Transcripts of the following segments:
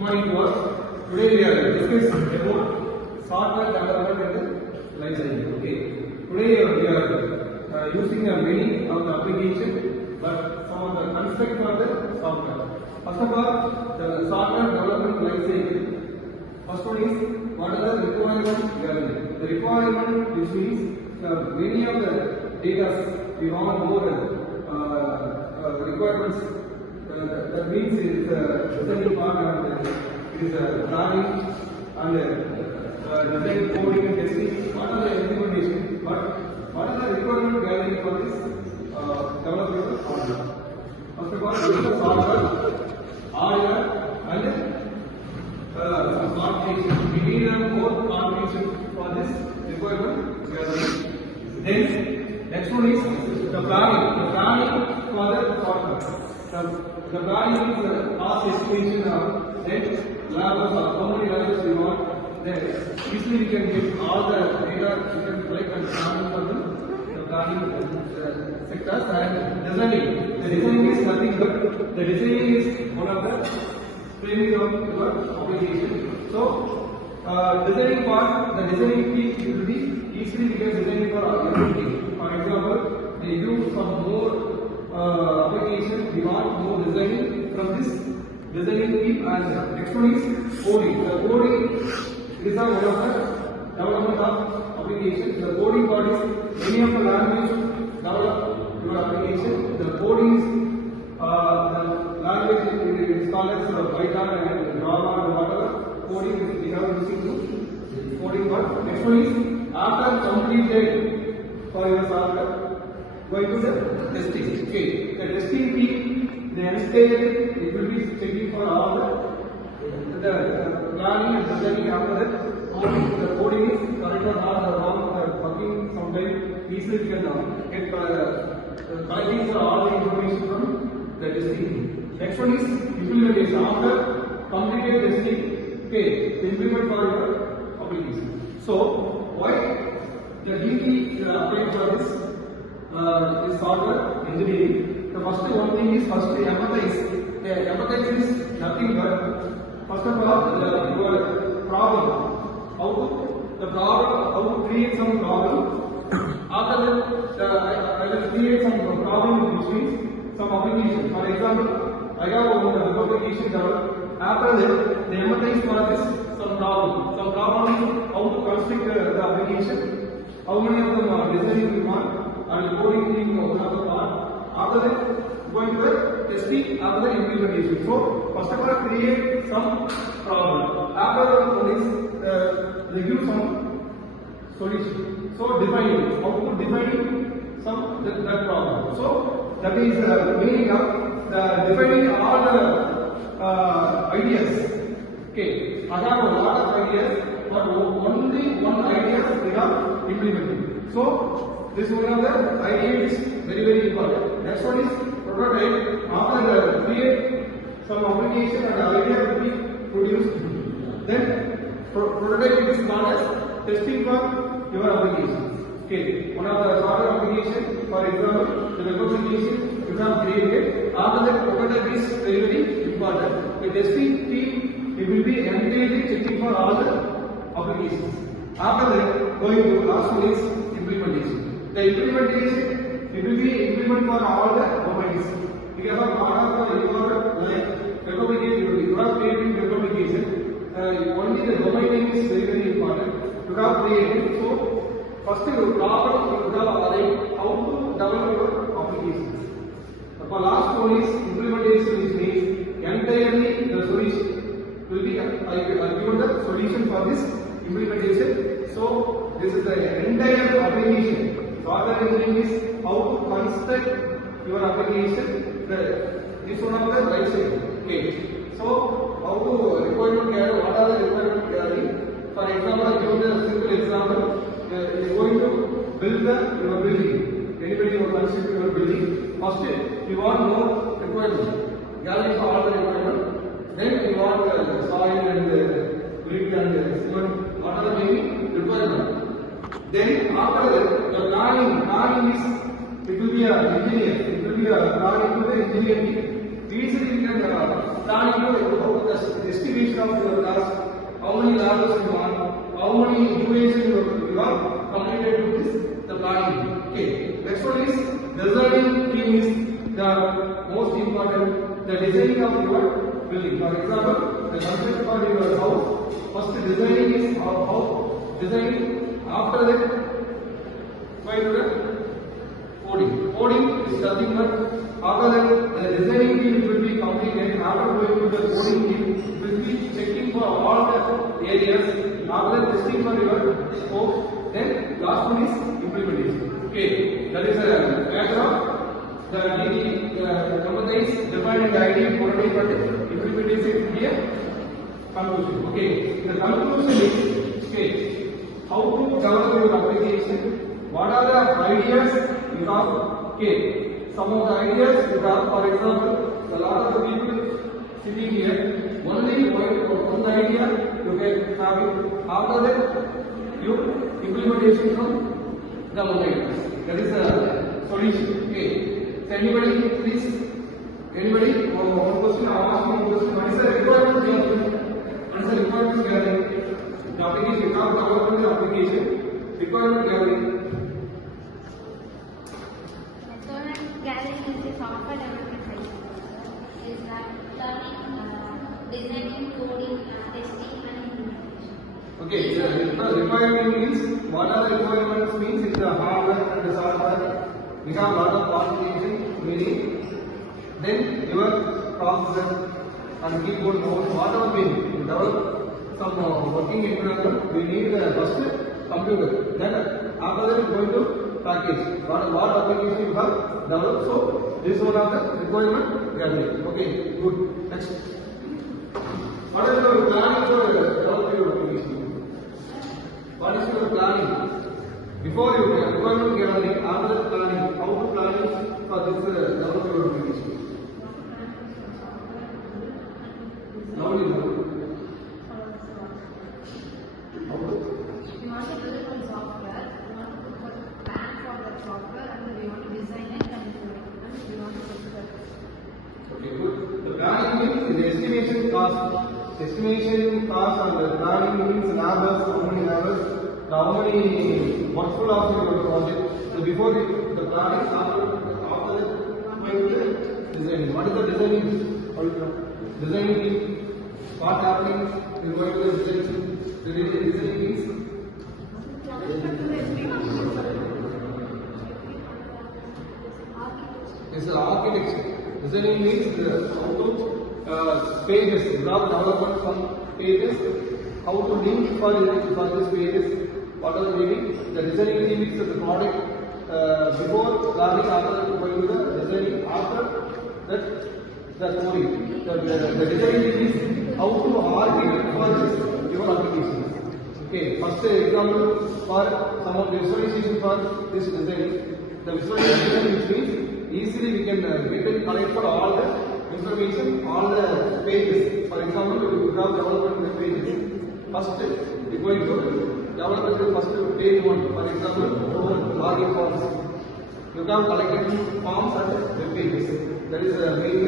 Morning to us. Today we are discussing about software development in the life cycle. Okay. Today we are using many of the application, but some of the concept for the software. First of all, the software development life cycle. First one is what are the requirements gathering. The requirement, which means many of the data we want more requirements. That means it is designing part and it is planning and design, coding and testing. What are the implementation? But what are the requirement gathering for this development of software? First of all, this is the software, hardware and configuration. We need more configuration for this requirement gathering. Then next one is the planning. The planning for the software. The planning is the cost estimation of then levels or how many levels we want. Then easily we can get all the data we can collect and planning for the planning sectors and designing. The designing is nothing but the designing is one of the framing of your application. So designing part, the designing piece will be easily we can design for everything. For example, they do some more application, we want more designing from this designing team, and next one is coding. The coding is one of the development of application. The coding part is any of the language develop your application. The coding is the language is called as Python and Java and whatever coding is we have using to coding part. Next one is after completed for your software. Going to the testing. Okay, the testing team, the entire it will be checking for all the planning and designing. After that, the coding is correct or not, or wrong, or bugging sometimes easily we can get collecting for all the information from the testing team. Next one is implementation. After completed testing, okay, the implement for your application. So why the DT applied for this? Is software engineering. The first one thing is first empathize. The empathize is nothing but first of all your problem. How to create some problem. After that, I will create some problem, which means some application. For example, I have one application developed. After that, the empathize for this some problem. Some problem is how to construct the application. How many of them are designing we want. And coding being one of the part. After that, going to the testing, after the implementation. So, first of all, create some problem. After this, they give some solution. So, defining how to define some that problem. So, that is the meaning of defining all the ideas. Okay, I have a lot of ideas, but only one idea they are implementing. So, this one of the idea is very important. Next one is prototype. After create some application and idea will be produced. Then prototype is called as testing for your application. Okay, one of the software application, for example, the web application you have created. After that, prototype is very important. The testing team it will be entirely checking for all the applications. After that, going to last one is implementation. The implementation, it will be implement for all the domains. Because of part of your like web application, you have created web application. Only the domain name is very important. You have created. So, first you problem you have arranged how to develop your applications. The last one is implementation, which means entirely the solution will be given the solution for this implementation. So, this is the entire application. Software engineering is how to construct your application. This one of the life cycle. Okay. So how to requirement gather? What are the requirement gathering? For example, I give you a simple example. You are going to build your building. Anybody who construct your building, first you want more requirement. Gathering for all the requirement. Then you want soil and brick and cement. What are the many requirement? Then after that, the planning is it will be an engineer. It will be a planning to the engineering. Easily we can plan the estimate destination of your task, how many labs you want, how many duration you have completed with this, the planning. Okay. Next one is designing theme is the most important. The designing of your building. For example, the construction for your house. First designing is how designing. After that, going to the coding. Coding is nothing but after that the designing team will be completed. After going to the coding team, will be checking for all the areas. After that, testing for your scope. Then last one is implementation. Okay, that is a matter of the companies defined the idea, prototype, and implementation will be a conclusion. Okay, the conclusion is okay, how to develop your application, what are the ideas you have. Okay, some of the ideas you have, for example, a lot of the people sitting here, only one idea you can have it. After that, you implementation from the one ideas. That is the solution. Okay. So anybody, please? Anybody? One question. I am asking one question. What is the requirement gathering? What is the requirement gathering? The application. You have developed the application. Requirement gathering. Requirement gathering is the software development cycle. Is that learning, designing, coding, testing, and implementation. Okay. The requirement means what are the requirements means is the hardware and the software. We have a lot of qualification, meaning then your processor and keyboard mouse, whatever we develop some working environment, we need the first computer. Then after that, going to package. What application you have developed. So this is one of the requirement gathering. Okay, good. Next. What is your planning for developing your application? What is your planning? Before you requirement gathering, after the planning, how to planning for this development your application? Now you know. How to? We want to develop software, we want to put a plan for that software, and we want to design it and we want to put it. Okay, good. The planning means the estimation cost. Estimation cost and the planning means hours, how many hours. How many workflow of your project? So before the planning, after that, going to the designing. What is the designing? Designing, what happens? You go to the designing. The designing means it's the architecture. Designing means how to pages. You have development some pages. How to link for this pages. What are the meaning? The designing team is the product before planning, after going to the designing, after that the coding. The designing team is how to architect for this your application. Okay, first example for some of the visualization for this design. The visualization which means easily we can get and collect for all the information, all the pages. For example, you have development pages. First, we are going to develop first page 1. For example, login forms. You have collected forms and web pages. That is the main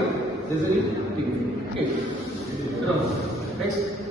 designing team. Okay. Next.